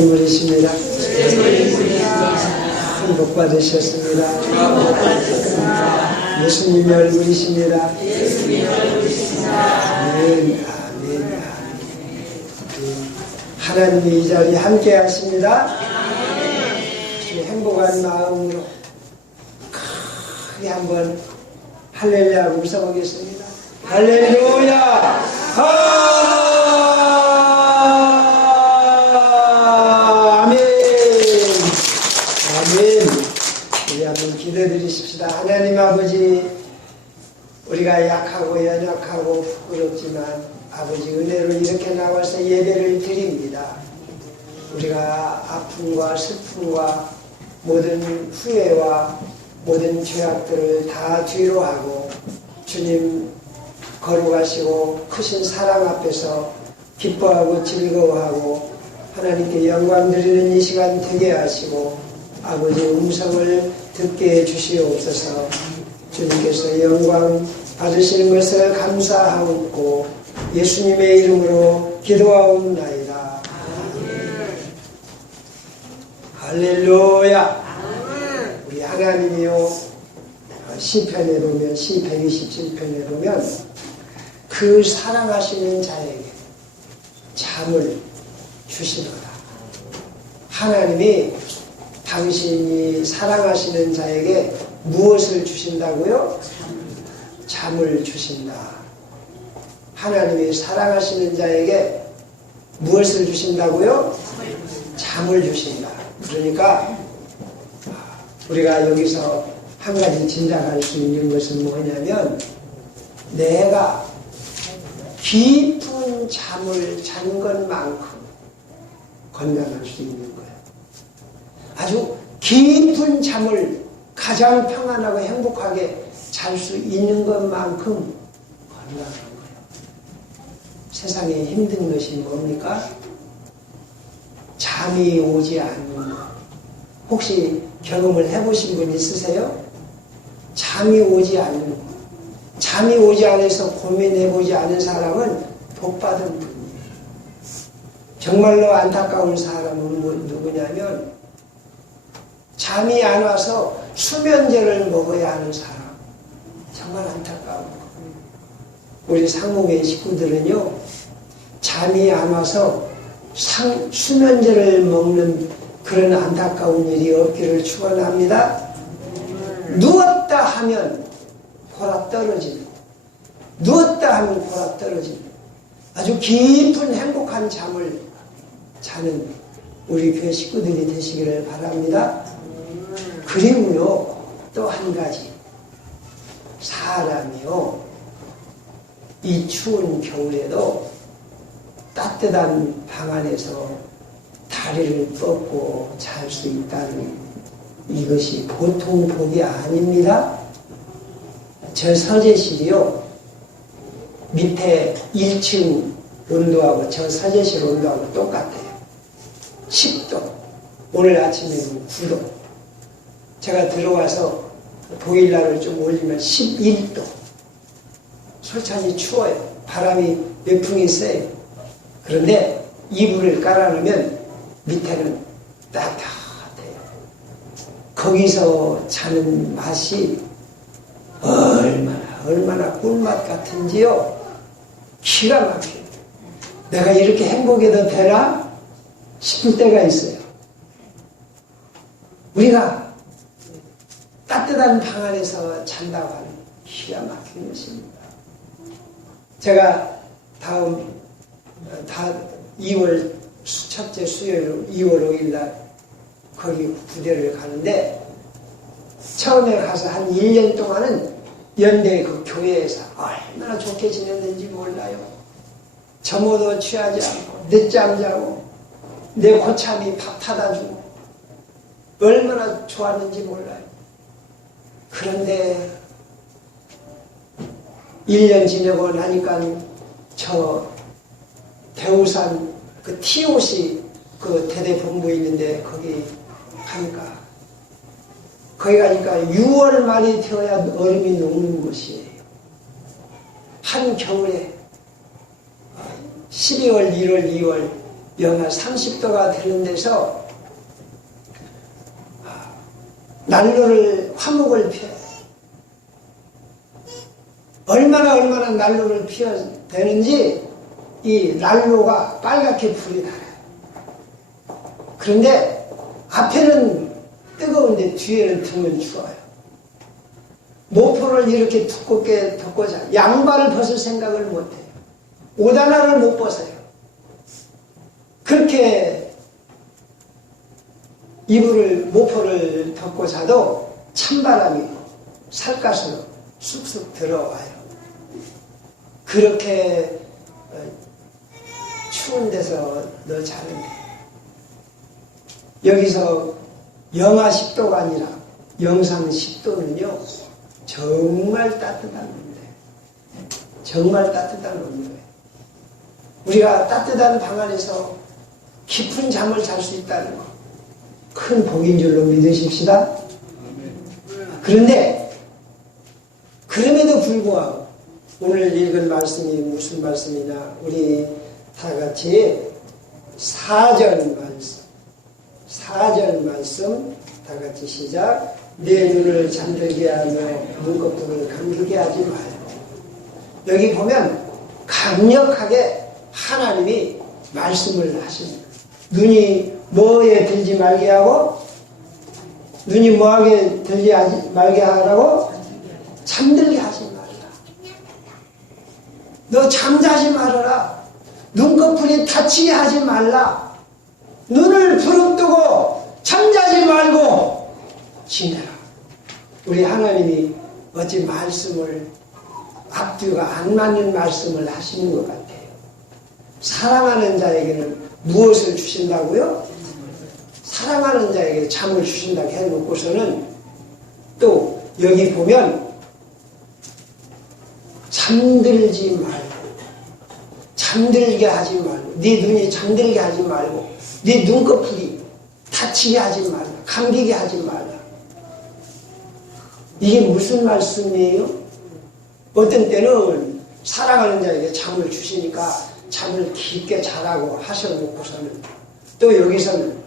인물이십니다. 복 받으셨습니다. 예수님의 얼굴이십니다. 아멘, 아멘, 아멘. 하나님이 이 자리에 함께 하십니다. 행복한 마음으로 크게 한번 할렐루야 울서보겠습니다. 할렐루야! 아멘! 아멘! 우리 한번 기도드리십시다. 하나님 아버지, 우리가 약하고 연약하고 부끄럽지만 아버지 은혜로 이렇게 나와서 예배를 드립니다. 우리가 아픔과 슬픔과 모든 후회와 모든 죄악들을 다 뒤로 하고 주님 거룩하시고 크신 사랑 앞에서 기뻐하고 즐거워하고 하나님께 영광 드리는 이 시간 되게 하시고 아버지 음성을 듣게 해주시옵소서. 주님께서 영광 받으시는 것을 감사하옵고 예수님의 이름으로 기도하옵나이다. 할렐루야. 우리 하나님이요, 시편에 보면 시 127편에 보면 그 사랑하시는 자에게 잠을 주시노라. 하나님이 당신이 사랑하시는 자에게 무엇을 주신다고요? 잠을 주신다. 하나님이 사랑하시는 자에게 무엇을 주신다고요? 잠을 주신다. 그러니까 우리가 여기서 한 가지 짐작할 수 있는 것은 뭐냐면 내가 깊은 잠을 잔 것만큼 건강할 수 있는 거예요. 아주 깊은 잠을 가장 평안하고 행복하게 잘 수 있는 것만큼 건강한 거예요. 세상에 힘든 것이 뭡니까? 잠이 오지 않는 것. 혹시 경험을 해보신 분 있으세요? 잠이 오지 않는 것. 잠이 오지 않아서 고민해보지 않은 사람은 복받은 분이에요. 정말로 안타까운 사람은 누구냐면 잠이 안 와서 수면제를 먹어야 하는 사람. 정말 안타까운 거예요. 우리 상목의 식구들은요, 잠이 안 와서 수면제를 먹는 그런 안타까운 일이 없기를 축원합니다. 누웠다 하면 보라 떨어지는, 누웠다 하면 보라 떨어지는 아주 깊은 행복한 잠을 자는 우리 교회 식구들이 되시기를 바랍니다. 그리고요, 또 한 가지, 사람이요, 이 추운 겨울에도 따뜻한 방 안에서 다리를 뻗고 잘 수 있다는 이것이 보통 복이 아닙니다. 저 서재실이요, 밑에 1층 온도하고 저 서재실 온도하고 똑같아요. 10도. 오늘 아침에는 9도. 제가 들어와서 보일러를 좀 올리면 11도. 솔찬히 추워요. 바람이 매풍이 세요. 그런데 이불을 깔아놓으면 밑에는 따뜻해요. 거기서 자는 맛이 얼마나 꿀맛 같은지요. 기가 막혀요. 내가 이렇게 행복해도 되나 싶을 때가 있어요. 우리가 따뜻한 방 안에서 잔다고 하는 기가 막힌 것입니다. 제가 다음 2월 첫째 수요일 2월 5일날 거기 부대를 가는데 처음에 가서 한 1년 동안은 연대 그 교회에서 얼마나 좋게 지냈는지 몰라요. 점호도 취하지 않고 늦잠 자고 내 고참이 밥 타다 주고 얼마나 좋았는지 몰라요. 그런데 1년 지내고 나니까 저 대우산 그 TOC 그 대대본부에 있는데 거기 가니까 6월 말이 되어야 얼음이 녹는 곳이에요. 한겨울에 12월, 1월, 2월 영하 30도가 되는 데서 난로를, 화목을 피워요. 얼마나 난로를 피워야 되는지 이 난로가 빨갛게 불이 나요. 그런데 앞에는 뜨거운데 뒤에는 등은 추워요. 모포를 이렇게 두껍게 덮고 자. 양말을 벗을 생각을 못해요. 옷 하나를 못 벗어요. 그렇게 모포를 덮고 자도 찬바람이 살갗으로 쑥쑥 들어와요. 그렇게 추운 데서 너 자는데 여기서 영하 10도가 아니라 영상 10도는요 정말 따뜻한 온도예요. 정말 따뜻한 온도예요. 우리가 따뜻한 방 안에서 깊은 잠을 잘 수 있다는 것 큰 복인 줄로 믿으십시다. 그런데 그럼에도 불구하고 오늘 읽은 말씀이 무슨 말씀이냐, 우리 다 같이 4절 말씀 다 같이 시작. 내 눈을 잠들게 하며 눈꺼풀을 감기게 하지 말고. 여기 보면 강력하게 하나님이 말씀을 하십니다. 눈이 뭐에 들지 말게 하고, 눈이 뭐하게 들지 말게 하라고? 잠들게 하지 말라. 너 잠자지 말아라. 눈꺼풀이 다치게 하지 말라. 눈을 부릅뜨고 잠자지 말고 지내라. 우리 하나님이 어찌 말씀을 앞뒤가 안 맞는 말씀을 하시는 것 같아요. 사랑하는 자에게는 무엇을 주신다고요? 사랑하는 자에게 잠을 주신다고 해놓고서는 또 여기 보면 잠들지 말고, 잠들게 하지 말고, 네 눈이 잠들게 하지 말고, 네 눈꺼풀이 다치게 하지 말라, 감기게 하지 말라. 이게 무슨 말씀이에요? 어떤 때는 사랑하는 자에게 잠을 주시니까 잠을 깊게 자라고 하셔놓고서는 또 여기서는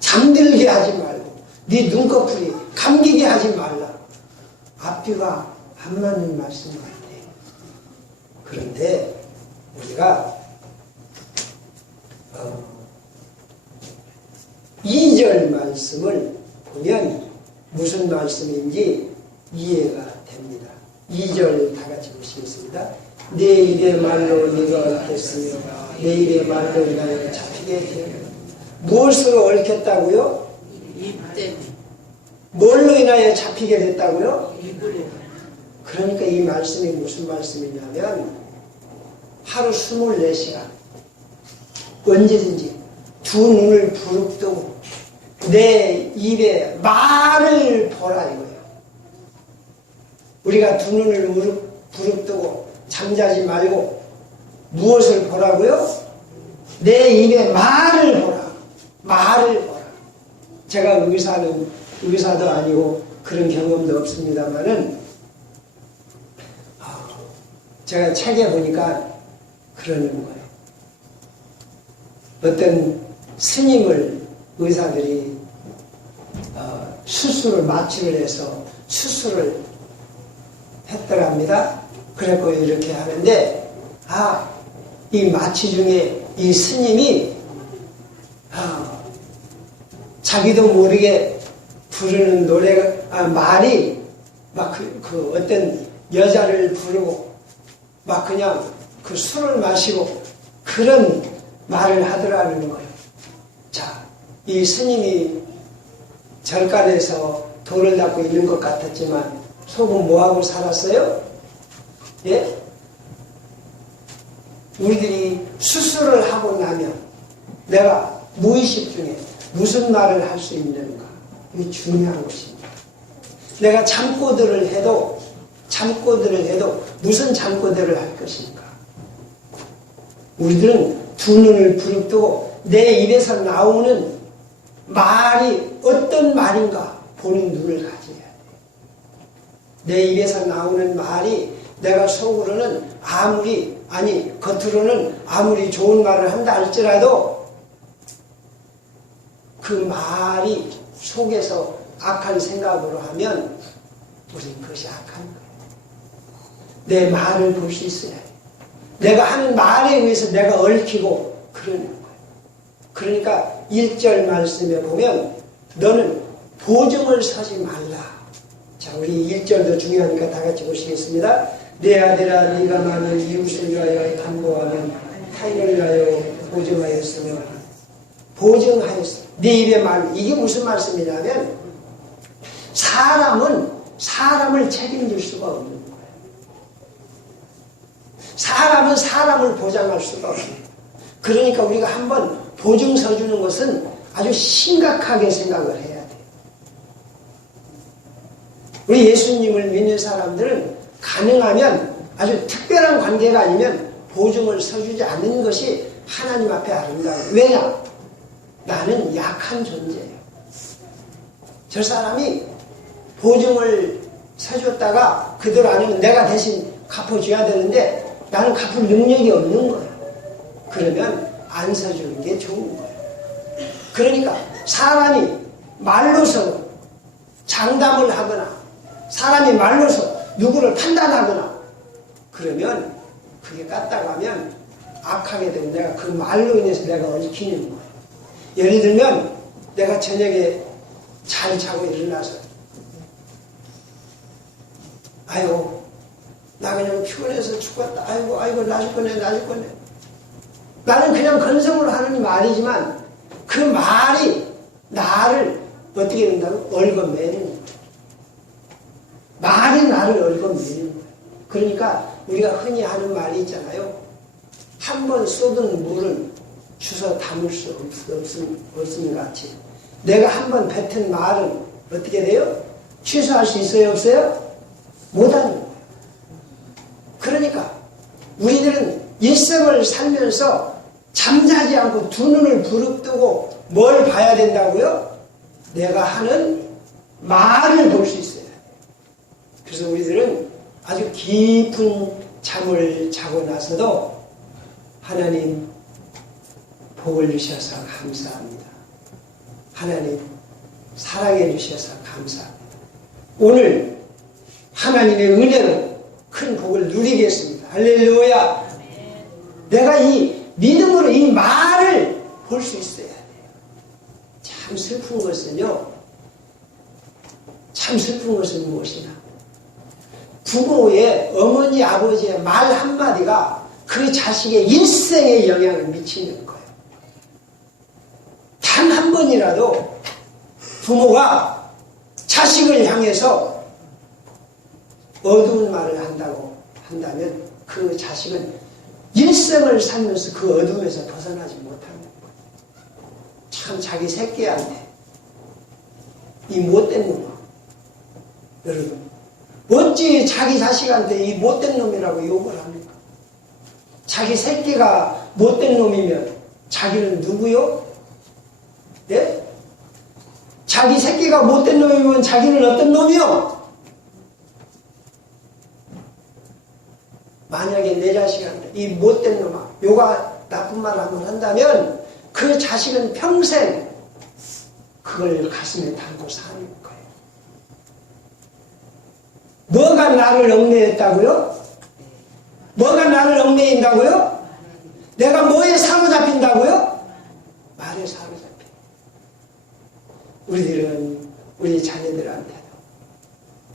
잠들게 하지 말고 네 눈꺼풀이 감기게 하지 말라. 앞뒤가 안 맞는 말씀 같아요. 그런데 우리가 2절 말씀을 보면 무슨 말씀인지 이해가 됩니다. 2절 다 같이 보시겠습니다. 내 입의 말로 네가 얽혔으며 내 입의 말로 인하여 잡히게 되었다. 무엇으로 얽혔다고요? 입 때문에. 뭘로 인하여 잡히게 됐다고요? 입으로. 그러니까 이 말씀이 무슨 말씀이냐면 하루 24시간 언제든지 두 눈을 부릅뜨고 내 입에 말을 보라 이거예요. 우리가 두 눈을 부릅뜨고 잠자지 말고 무엇을 보라고요? 내 입에 말을 보라. 말을 보라. 제가 의사도 아니고 그런 경험도 없습니다만은 제가 책에 보니까 그러는 거예요. 어떤 스님을 의사들이 수술을 마취를 해서 수술을 했더랍니다. 그래서 이렇게 하는데 이 마취 중에 이 스님이 자기도 모르게 부르는 노래가 말이 막 그 어떤 여자를 부르고 막 그냥 그 술을 마시고 그런 말을 하더라는 거예요. 자, 이 스님이 절간에서 돌을 닦고 있는 것 같았지만 속은 뭐하고 살았어요? 예? 우리들이 수술을 하고 나면 내가 무의식 중에 무슨 말을 할 수 있는가? 이게 중요한 것입니다. 내가 잠꼬대를 해도 무슨 잠꼬대를 할 것인가? 우리들은 두 눈을 부릅뜨고 내 입에서 나오는 말이 어떤 말인가 보는 눈을 가져야 돼. 내 입에서 나오는 말이 내가 속으로는 아무리 아니 겉으로는 아무리 좋은 말을 한다 할지라도 그 말이 속에서 악한 생각으로 하면 우린 그것이 악한 거예요. 내 말을 볼 수 있어야 해. 내가 하는 말에 의해서 내가 얽히고 그러는 거예요. 그러니까 1절 말씀에 보면 너는 보증을 서지 말라. 자, 우리 1절도 중요하니까 다 같이 보시겠습니다. 내 아들아 네가 만일 이웃을 위하여 담보하면 타인을 위하여 보증하였으며 보증하였어. 네 입의 말. 이게 무슨 말씀이냐면 사람은 사람을 책임질 수가 없는 거예요. 사람은 사람을 보장할 수가 없는 거예요. 그러니까 우리가 한번 보증서 주는 것은 아주 심각하게 생각을 해야 돼요. 우리 예수님을 믿는 사람들은 가능하면 아주 특별한 관계가 아니면 보증을 서주지 않는 것이 하나님 앞에 아름다워요. 왜냐? 나는 약한 존재예요. 저 사람이 보증을 서줬다가 그대로 아니면 내가 대신 갚아줘야 되는데 나는 갚을 능력이 없는 거예요. 그러면 안 서주는 게 좋은 거예요. 그러니까 사람이 말로서 장담을 하거나 사람이 말로서 누구를 판단하거나 그러면 그게 까딱하면 악하게 되면 내가 그 말로 인해서 내가 얽히는 거예요. 예를 들면 내가 저녁에 잘 자고 일어나서 아이고 나 그냥 피곤해서 죽겠다. 아이고 나 죽겠네. 나는 그냥 건성으로 하는 말이지만 그 말이 나를 어떻게 된다고? 얽어매는 거예요. 말이 나를 얽어매는 거예요. 그러니까 우리가 흔히 하는 말이 있잖아요. 한 번 쏟은 물은 주워 담을 수 없음 같이 내가 한 번 뱉은 말은 어떻게 돼요? 취소할 수 있어요? 없어요? 못하는 거예요. 그러니까 우리들은 일생을 살면서 잠자지 않고 두 눈을 부릅뜨고 뭘 봐야 된다고요? 내가 하는 말을 볼 수 있어요. 그래서 우리들은 아주 깊은 잠을 자고 나서도 하나님 복을 주셔서 감사합니다. 하나님 사랑해 주셔서 감사합니다. 오늘 하나님의 은혜로 큰 복을 누리겠습니다. 할렐루야. 내가 이 믿음으로 이 말을 볼 수 있어야 돼요. 참 슬픈 것은요. 참 슬픈 것은 무엇이냐. 부모의 어머니 아버지의 말 한마디가 그 자식의 일생에 영향을 미치는 거예요. 단 한 번이라도 부모가 자식을 향해서 어두운 말을 한다면 그 자식은 일생을 살면서 그 어둠에서 벗어나지 못하는 거예요. 참 자기 새끼한테 이 못된 놈아. 여러분 어찌 자기 자식한테 이 못된 놈이라고 욕을 합니까? 자기 새끼가 못된 놈이면 자기는 누구요? 예? 자기 새끼가 못된 놈이면 자기는 어떤 놈이요? 만약에 내 자식한테 이 못된 놈아 요가 나쁜 말 한번 한다면 그 자식은 평생 그걸 가슴에 담고 사는 거예요. 뭐가 나를 얽매였다고요? 뭐가 나를 얽매인다고요? 내가 뭐에 사로잡힌다고요? 말에 사로잡힌. 우리들은 우리 자녀들한테도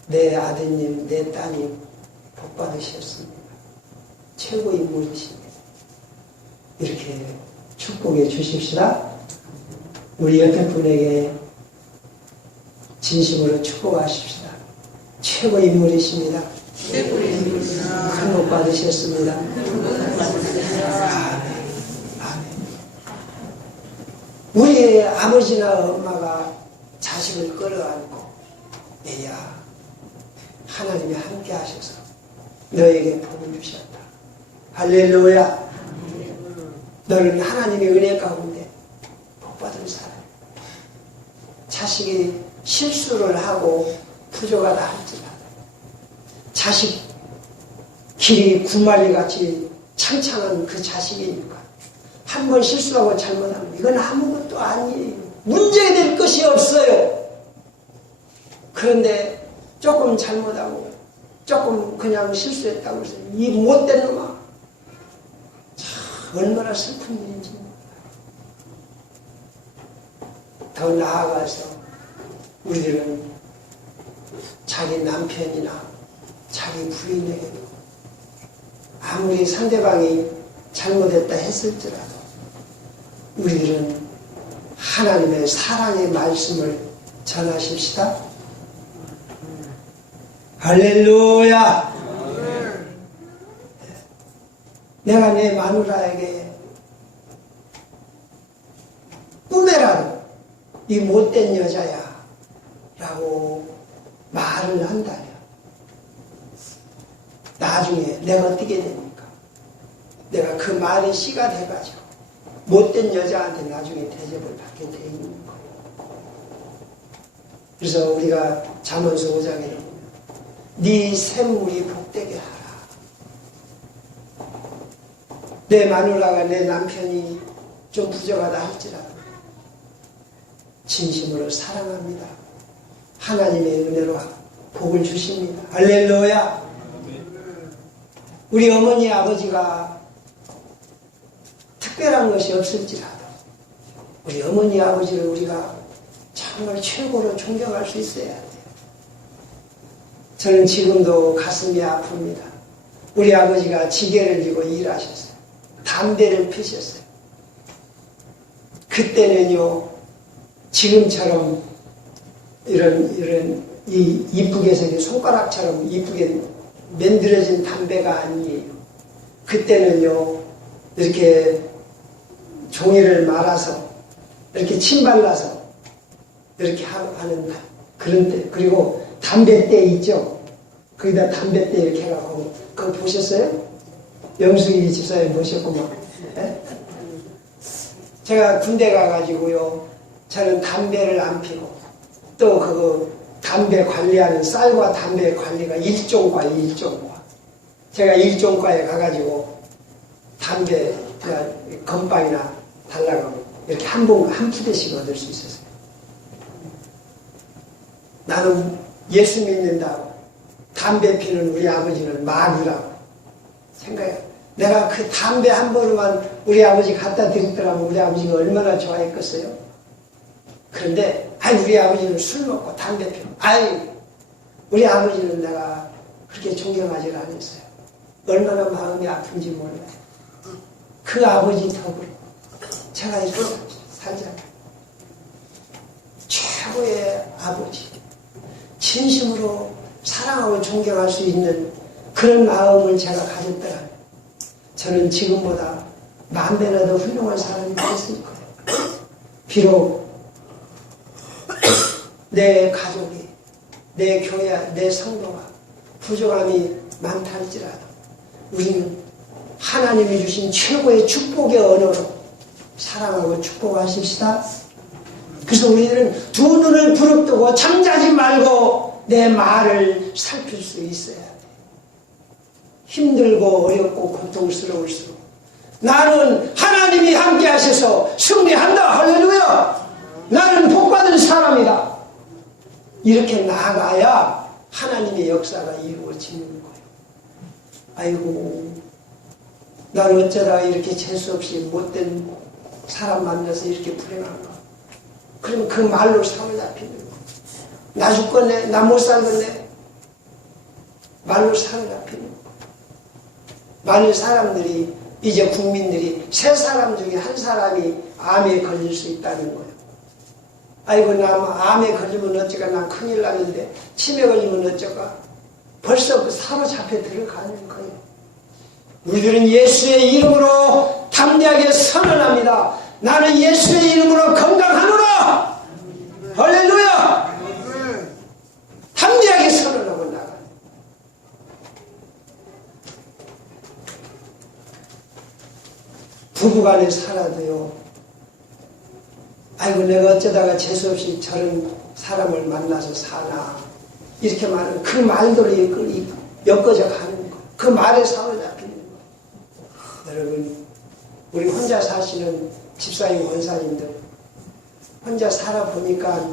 내 아드님, 내 따님 복 받으셨습니다. 최고 인물이십니다. 이렇게 축복해 주십시다. 우리 옆에 분에게 진심으로 축복하십시다. 최고 인물이십니다. 큰 복 받으셨습니다. 아멘. 우리의 아버지나 엄마가 자식을 끌어안고 얘야 하나님이 함께 하셔서 너에게 복을 주셨다. 할렐루야. 너는 하나님의 은혜 가운데 복받은 사람. 자식이 실수를 하고 부족하다 할지라도 자식 길이 구말리 같이 창창한 그 자식이니까 한 번 실수하고 잘못하면 이건 아무것도 아니에요. 문제될 것이 없어요. 그런데 조금 잘못하고 조금 그냥 실수했다고 해서 이 못된 놈아, 참 얼마나 슬픈 일인지 몰라요. 더 나아가서 우리들은 자기 남편이나 자기 부인에게도 아무리 상대방이 잘못했다 했을지라도 우리들은 하나님의 사랑의 말씀을 전하십시다. 할렐루야. 내가 내 마누라에게 꿈에라도 이 못된 여자야 라고 말을 한다면 나중에 내가 어떻게 됩니까? 내가 그 말이 씨가 돼가지고 못된 여자한테 나중에 대접을 받게 돼 있는 거예요. 그래서 우리가 잠언서 5장에 보면 네 샘물이 복되게 하라. 내 마누라가 내 남편이 좀 부족하다 할지라도 진심으로 사랑합니다. 하나님의 은혜로 복을 주십니다. 할렐루야. 우리 어머니 아버지가 특별한 것이 없을지라도 우리 어머니 아버지를 우리가 정말 최고로 존경할 수 있어야 돼요. 저는 지금도 가슴이 아픕니다. 우리 아버지가 지게를 지고 일하셨어요. 담배를 피셨어요. 그때는요, 지금처럼 이런 이쁘게 생긴 손가락처럼 이쁘게 만들어진 담배가 아니에요. 그때는요, 이렇게 종이를 말아서 이렇게 침 발라서 이렇게 하는 그런 때, 그리고 담뱃대 있죠? 거기다 담뱃대 이렇게 해갖고 그거 보셨어요? 영숙이 집사님 보셨구만. 네? 제가 군대 가가지고요, 저는 담배를 안 피고 또 그거 담배 관리하는 쌀과 담배 관리가 일종과예요. 일종과. 제가 일종과에 가가지고 담배 건빵이나 달라고 이렇게 한 푸대씩 얻을 수 있었어요. 나는 예수 믿는다고 담배 피는 우리 아버지는 마귀라고 생각해. 내가 그 담배 한 번만 우리 아버지 갖다 드렸더라면 우리 아버지가 얼마나 좋아했겠어요? 그런데 우리 아버지는 술 먹고 담배 피고 우리 아버지는 내가 그렇게 존경하지 않았어요. 얼마나 마음이 아픈지 몰라요. 그 아버지 덕으로 제가 이렇게 살잖아요. 최고의 아버지, 진심으로 사랑하고 존경할 수 있는 그런 마음을 제가 가졌더라면 저는 지금보다 10,000배나 더 훌륭한 사람이 됐을 거예요. 비록 내 가족이, 내 교회, 내 성도가 부족함이 많다 할지라도 우리는 하나님이 주신 최고의 축복의 언어로 사랑하고 축복하십시다. 그래서 우리들은 두 눈을 부릅뜨고 잠자지 말고 내 말을 살필 수 있어야 돼. 힘들고 어렵고 고통스러울수록 나는 하나님이 함께 하셔서 승리한다. 할렐루야. 나는 복받은 사람이다. 이렇게 나아가야 하나님의 역사가 이루어지는 거예요. 아이고, 난 어쩌다 이렇게 재수없이 못된 사람 만나서 이렇게 불행한가. 그럼 그 말로 사로잡히는 거예요. 나 죽겠네, 나 못 살겠네. 말로 사로잡히는 거예요. 많은 사람들이, 이제 국민들이 3사람 중에 1사람이 암에 걸릴 수 있다는 거예요. 아이고, 나 암에 걸리면 어쩌까, 난 큰일 나는데 치매 걸리면 어쩌까. 벌써 사로잡혀 들어가는 거예요. 우리들은 예수의 이름으로 담대하게 선언합니다. 나는 예수의 이름으로 건강하노라. 할렐루야. 담대하게 선언하고 나가요. 부부간에 살아도요, 아이고 내가 어쩌다가 재수없이 저런 사람을 만나서 사나, 이렇게 말하는 그 말들이 엮어져 가는 거, 그 말에 사로잡히는 거. 우리 혼자 사시는 집사님, 권사님들 혼자 살아보니까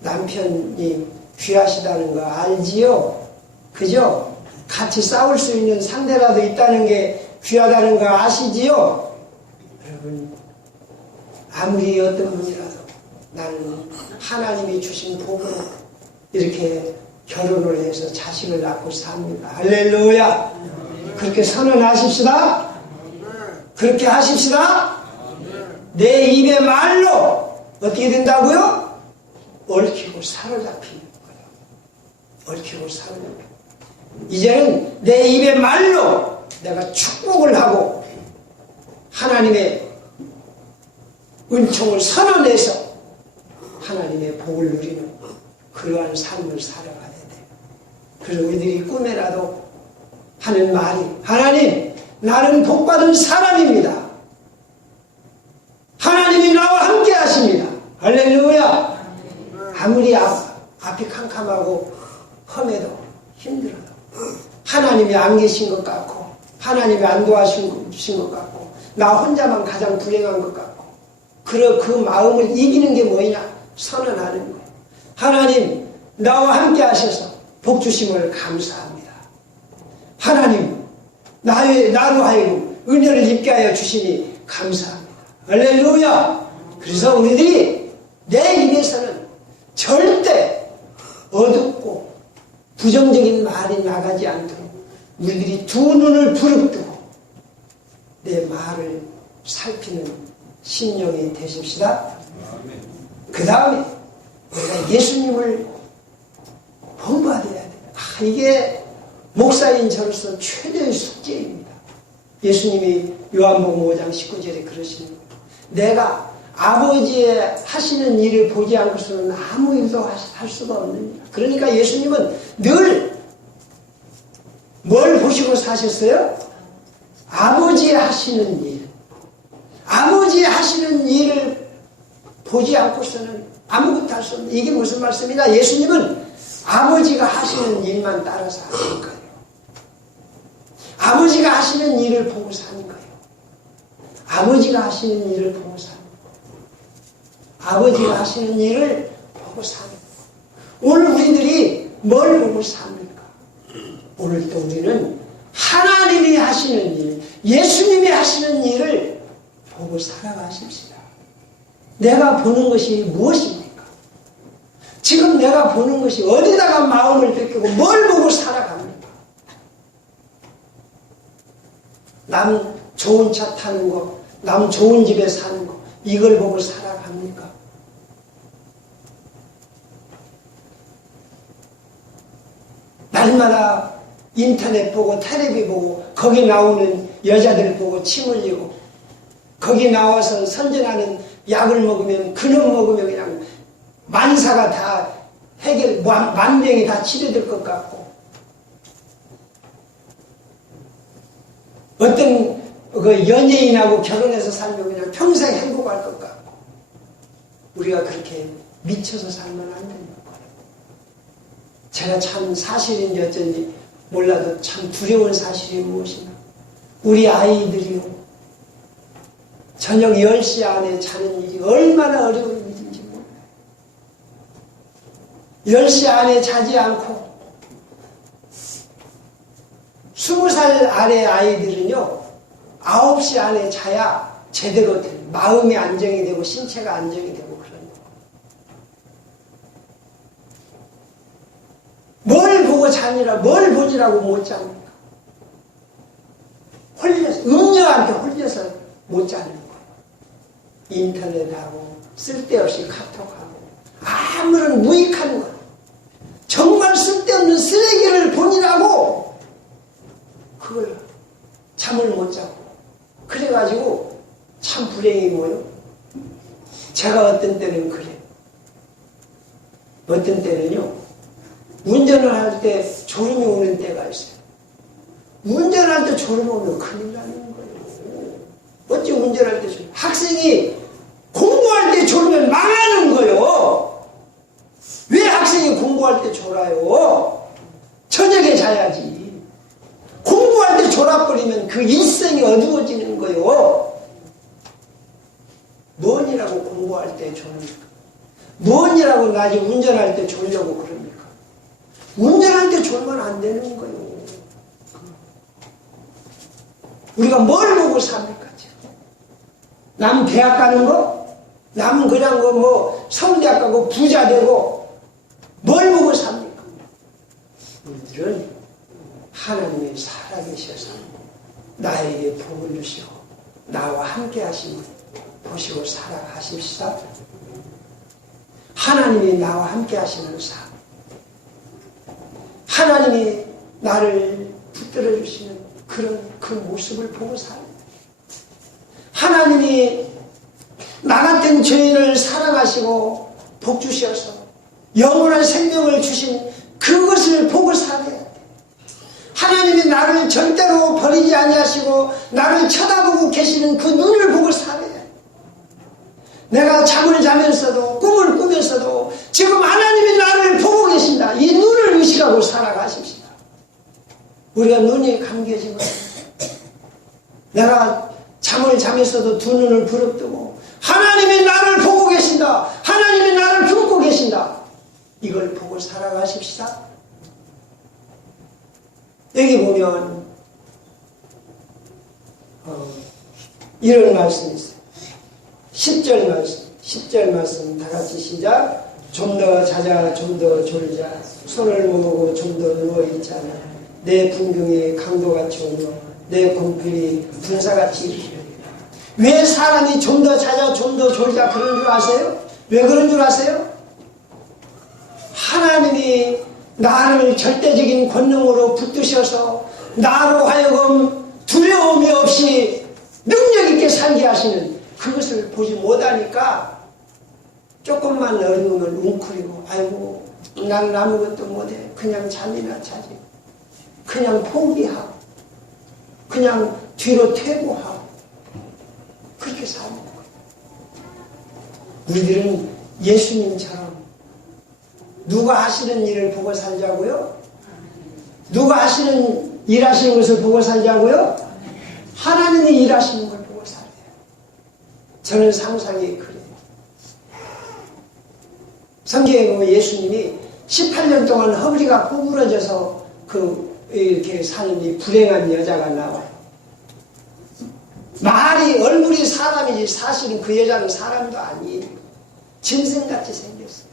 남편이 귀하시다는 거 알지요? 그죠? 같이 싸울 수 있는 상대라도 있다는 게 귀하다는 거 아시지요? 여러분, 아무리 어떤 분이라도 나는 하나님이 주신 복으로 이렇게 결혼을 해서 자식을 낳고 삽니다. 할렐루야! 그렇게 선언하십시다. 그렇게 하십시다. 내 입의 말로 어떻게 된다고요? 얽히고 사로잡히는 거예요. 얽히고 사로잡히는. 이제는 내 입의 말로 내가 축복을 하고 하나님의 은총을 선언해서 하나님의 복을 누리는 그러한 삶을 살아가야 돼요. 그래서 우리들이 꿈에라도 하는 말이 하나님, 나는 복받은 사람입니다. 하나님이 나와 함께 하십니다. 할렐루야. 아무리 앞이 캄캄하고 험해도 힘들어도 하나님이 안 계신 것 같고 하나님이 안 도와주신 것 같고 나 혼자만 가장 불행한 것 같고 그 마음을 이기는 게 뭐냐? 선언하는 거예요. 하나님, 나와 함께 하셔서 복 주심을 감사합니다. 하나님, 나로 하여금 은혜를 입게 하여 주시니 감사합니다. 할렐루야. 그래서 우리들이 내 입에서는 절대 어둡고 부정적인 말이 나가지 않도록 우리들이 두 눈을 부릅뜨고 내 말을 살피는 신령이 되십시다. 그 다음에 우리가 예수님을 본받아야 돼요. 이게 목사인 저로서 최대의 숙제입니다. 예수님이 요한복음 5장 19절에 그러시는 거예요. 내가 아버지의 하시는 일을 보지 않고서는 아무 일도 할 수가 없느니라. 그러니까 예수님은 늘 뭘 보시고 사셨어요? 아버지의 하시는 일. 아버지의 하시는 일을 보지 않고서는 아무것도 할 수 없는, 이게 무슨 말씀이냐? 예수님은 아버지가 하시는 일만 따라서 하는 거예요. 아버지가 하시는 일을 보고 사는 거예요. 아버지가 하시는 일을 보고 사는 거예요. 아버지가 하시는 일을 보고 사는 거예요. 오늘 우리들이 뭘 보고 삽니까? 오늘 또 우리는 하나님이 하시는 일, 예수님이 하시는 일을 보고 살아가십시다. 내가 보는 것이 무엇입니까? 지금 내가 보는 것이 어디다가 마음을 뺏기고 뭘 보고 살아갑니까? 남 좋은 차 타는 거, 남 좋은 집에 사는 거, 이걸 보고 살아갑니까? 날마다 인터넷 보고 텔레비 보고 거기 나오는 여자들 보고 침 흘리고 거기 나와서 선전하는 약을 먹으면 그놈 먹으면 그냥 만사가 다 만병이 다 치료될 것 같고 어떤 그 연예인하고 결혼해서 살면 그냥 평생 행복할 것 같고 우리가 그렇게 미쳐서 살면 안 되는 거예요. 제가 참 사실인지 어쩐지 몰라도 참 두려운 사실이 무엇이냐. 우리 아이들이요. 저녁 10시 안에 자는 일이 얼마나 어려운 일인지 몰라요. 10시 안에 자지 않고 20살 아래 아이들은요. 9시 안에 자야 제대로 마음이 안정이 되고 신체가 안정이 되고 그런 거예요. 뭘 보고 자느라 뭘 보지라고 못 잡니까? 홀려서 음녀한테 홀려서 못 자는 거예요. 인터넷하고 쓸데없이 카톡하고 아무런 무익한 거 정말 쓸데없는 쓰레기를 보니라고 그걸 잠을 못 자고 그래가지고 참 불행이 뭐요? 제가 어떤 때는 그래. 어떤 때는요 운전을 할 때 졸음이 오는 때가 있어요. 운전할 때 졸음이 오면 큰일 나는 거예요. 어찌 운전할 때 졸음? 학생이 공부할 때 졸으면 망하는 거예요. 왜 학생이 공부할 때 졸아요? 저녁에 자야지. 공부할 때 졸아버리면 그 일생이 어두워지는 거예요. 공부할 때 졸립니까? 뭔 일하고 낮에 운전할 때 졸려고 그럽니까? 운전할 때 졸면 안 되는 거예요. 우리가 뭘 보고 삽니까? 남 대학 가는 거? 남은 그냥 뭐 서울대학 가고 부자 되고 뭘 보고 삽니까? 우리들은 하나님이 살아계셔서 나에게 복을 주시고 나와 함께 하심을 보시고 살아가십시다. 하나님이 나와 함께 하시는 삶, 하나님이 나를 붙들어 주시는 그 모습을 보고 살아요. 하나님이 나 같은 죄인을 사랑하시고 복 주셔서 영원한 생명을 주신 그것을 보고 살아야 돼. 하나님이 나를 절대로 버리지 아니하시고 나를 쳐다보고 계시는 그 눈을 보고 살아야 돼. 내가 잠을 자면서도 꿈을 꾸면서도 지금 하나님이 나를 보고 계신다. 이 눈을 의식하고 살아가십시다. 우리가 눈이 감겨지면 내가 잠을 자면서도 두 눈을 부릅뜨고 하나님이 나를 보고 계신다. 하나님이 나를 품고 계신다. 이걸 보고 살아가십시다. 여기 보면 이런 말씀이 있어요. 10절 말씀 다 같이 시작. 좀 더 자자, 좀 더 졸자, 손을 모으고 좀 더 누워있자나. 내 분경이 강도같이 오며 내 공필이 분사같이 일으키리라. 왜 사람이 좀 더 자자, 좀 더 졸자 그런 줄 아세요? 왜 그런 줄 아세요? 하나님이 나를 절대적인 권능으로 붙드셔서 나로 하여금 두려움이 없이 능력 있게 살게 하시는 그것을 보지 못하니까 조금만 어려움을 웅크리고 아이고 나는 아무것도 못해. 그냥 잠이나 자지. 그냥 포기하고 그냥 뒤로 퇴보하고 그렇게 사는 거예요. 우리들은 예수님처럼 누가 하시는 일을 보고 살자고요? 누가 하시는 일하시는 것을 보고 살자고요? 하나님이 일하시는 걸 보고 살아요. 저는 상상이 그래요. 성경에 보면 예수님이 18년 동안 허리가 구부러져서 이렇게 사는 이 불행한 여자가 나와요. 말이 얼굴이 사람이지 사실은 그 여자는 사람도 아니에요. 짐승같이 생겼어요.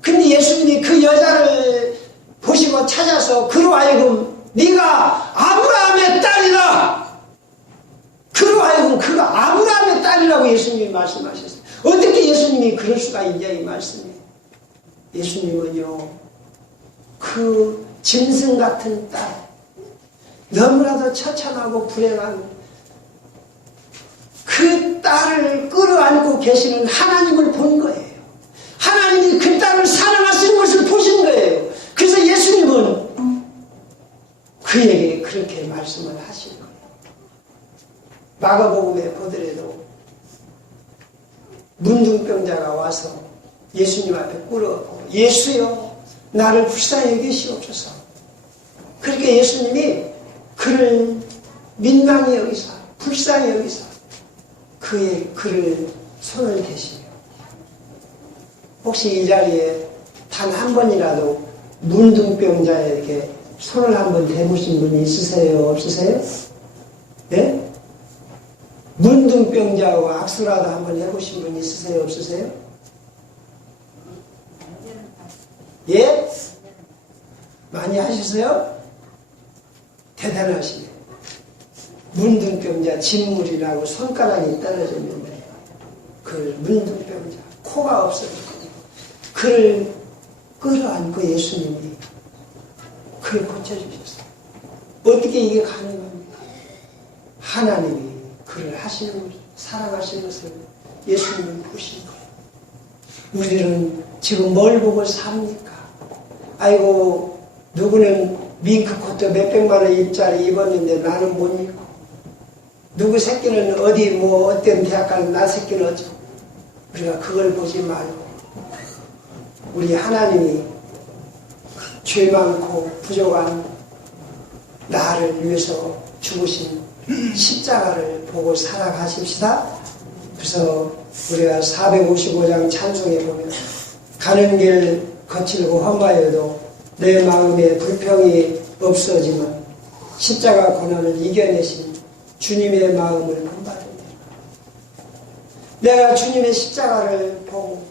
근데 예수님이 그 여자를 보시고 찾아서 그로 하여금 네가 아브라함의 딸이라. 그로 하여금 그가 아브라함의 딸이라고 예수님이 말씀하셨어요. 어떻게 예수님이 그럴 수가 있냐 이 말씀이에요. 예수님은요 그 짐승 같은 딸, 너무나도 처참하고 불행한 그 딸을 끌어안고 계시는 하나님을 본 거예요. 하나님이 그 딸을 사랑하시는 것을 보신 거예요. 그래서 예수님은 그에게 그렇게 말씀을 하신 거예요. 마가복음에 보더라도 문둥병자가 와서 예수님 앞에 꿇어갖고 예수여 나를 불쌍히 여기시옵소서. 그렇게 예수님이 그를 민망히 여기사 불쌍히 여기사 그를 손을 대시며 혹시 이 자리에 단 한 번이라도 문둥병자에게 손을 한번 대보신 분이 있으세요? 없으세요? 예? 문둥병자하고 악수라도 한번 해보신 분 있으세요? 없으세요? 예? 많이 하셨어요? 대단하시네. 문둥병자 진물이라고 손가락이 떨어졌는데 그 문둥병자 코가 없어졌거든요. 그를 끌어안고 예수님이 그를 고쳐주셨어요. 어떻게 이게 가능합니까? 하나님이 그를 하시는 것을 사랑하시는 것을 예수님은 보신 거예요. 우리들은 지금 뭘 보고 삽니까? 아이고 누구는 밍크코트 몇백만 원 입자리 입었는데 나는 못 입고 누구 새끼는 어디 뭐 어떤 대학 가는 나 새끼는 어쩌고 우리가 그걸 보지 말고 우리 하나님이 죄 많고 부족한 나를 위해서 죽으신 십자가를 보고 살아가십시다. 그래서 우리가 455장 찬송에 보면 가는 길 거칠고 험하여도 내 마음에 불평이 없어지만 십자가 고난을 이겨내신 주님의 마음을 본받으며 내가 주님의 십자가를 보고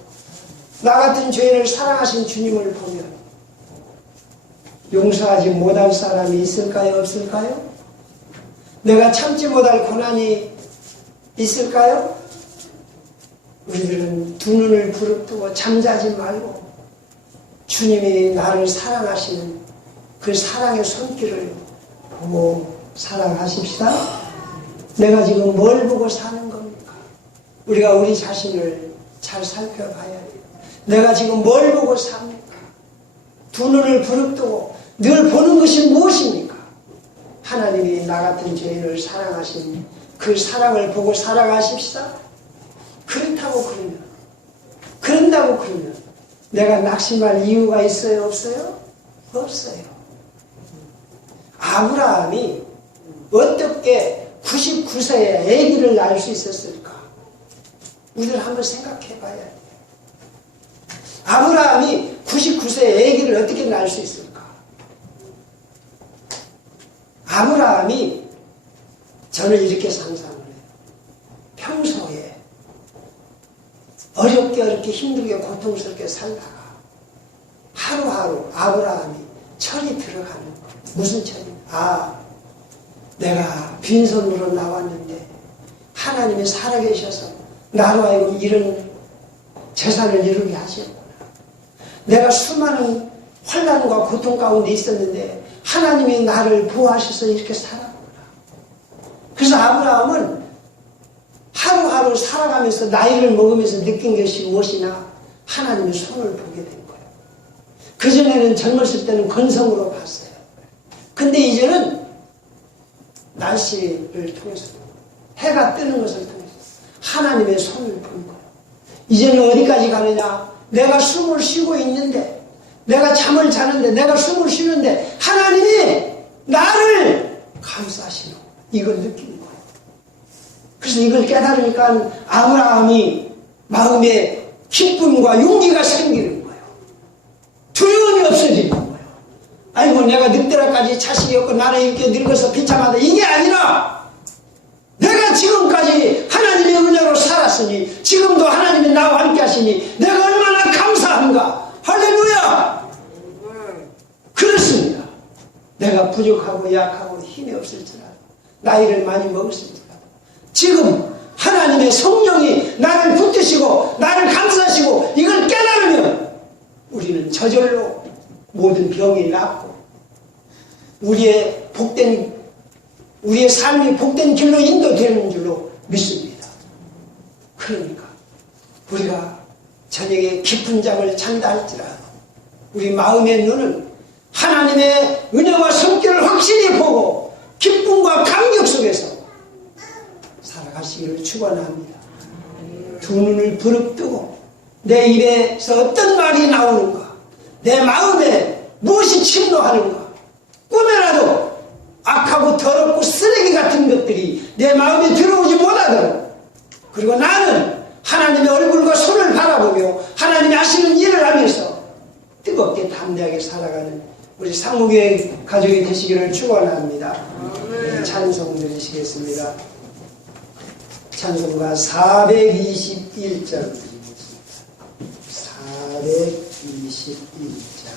나 같은 죄인을 사랑하신 주님을 보면 용서하지 못할 사람이 있을까요? 없을까요? 내가 참지 못할 고난이 있을까요? 우리들은 두 눈을 부릅뜨고 잠자지 말고 주님이 나를 사랑하시는 그 사랑의 손길을 보고 사랑하십시다. 내가 지금 뭘 보고 사는 겁니까? 우리가 우리 자신을 잘 살펴봐야 해요. 내가 지금 뭘 보고 삽니까? 두 눈을 부릅뜨고 늘 보는 것이 무엇입니까? 하나님이 나 같은 죄인을 사랑하신 그 사랑을 보고 살아가십시다. 그런다고 그러면 내가 낙심할 이유가 있어요? 없어요? 없어요. 아브라함이 어떻게 99세에 아기를 낳을 수 있었을까? 우리들 한번 생각해 봐야 돼요. 아브라함이 99세에 아기를 어떻게 낳을 수 있을까? 아브라함이 저는 이렇게 상상을 해요. 평소에 어렵게 힘들게 고통스럽게 살다가 하루하루 아브라함이 철이 들어가는 거예요. 무슨 철이? 내가 빈손으로 나왔는데 하나님이 살아계셔서 나로 하여금 이런 재산을 이루게 하셨구나. 내가 수많은 환난과 고통 가운데 있었는데 하나님이 나를 보호하셔서 이렇게 살았구나. 그래서 아브라함은 하루하루 살아가면서 나이를 먹으면서 느낀 것이 무엇이나 하나님의 손을 보게 된 거예요. 그전에는 젊었을 때는 건성으로 봤어요. 근데 이제는 날씨를 통해서 해가 뜨는 것을 통해서 하나님의 손을 본 거예요. 이제는 어디까지 가느냐? 내가 숨을 쉬고 있는데 내가 잠을 자는데 내가 숨을 쉬는데 하나님이 나를 감싸시는 이걸 느낀 거예요. 그래서 이걸 깨달으니까 아브라함이 마음에 기쁨과 용기가 생기는 거예요. 두려움이 없어지는 거예요. 아이고 내가 늙더라까지 자식이 없고 나는 이렇게 늙어서 비참하다 이게 아니라 내가 지금까지 하나님의 은혜로 살았으니 지금도 하나님이 나와 함께 하시니 내가 얼마나 감사한가. 할렐루야. 그렇습니다. 내가 부족하고 약하고 힘이 없을지라도 나이를 많이 먹었을지라도 지금 하나님의 성령이 나를 붙드시고 나를 감싸시고 이걸 깨달으면 우리는 저절로 모든 병이 낫고 우리의 삶이 복된 길로 인도되는 줄로 믿습니다. 그러니까 우리가 저녁에 깊은 잠을 잔다 할지라도 우리 마음의 눈은 하나님의 은혜와 성격을 확실히 보고 기쁨과 감격 속에서 살아가시기를 축원합니다. 두 눈을 부릅뜨고 내 입에서 어떤 말이 나오는가, 내 마음에 무엇이 침노하는가, 꿈에라도 악하고 더럽고 쓰레기 같은 것들이 내 마음에 들어오지 못하도록, 그리고 나는 하나님의 얼굴과 손을 바라보며 하나님이 하시는 일을 하면서 뜨겁게 담대하게 살아가는 우리 상무교회 가족이 되시기를 축원합니다. 찬송 드리시겠습니다. 찬송가 421장 421장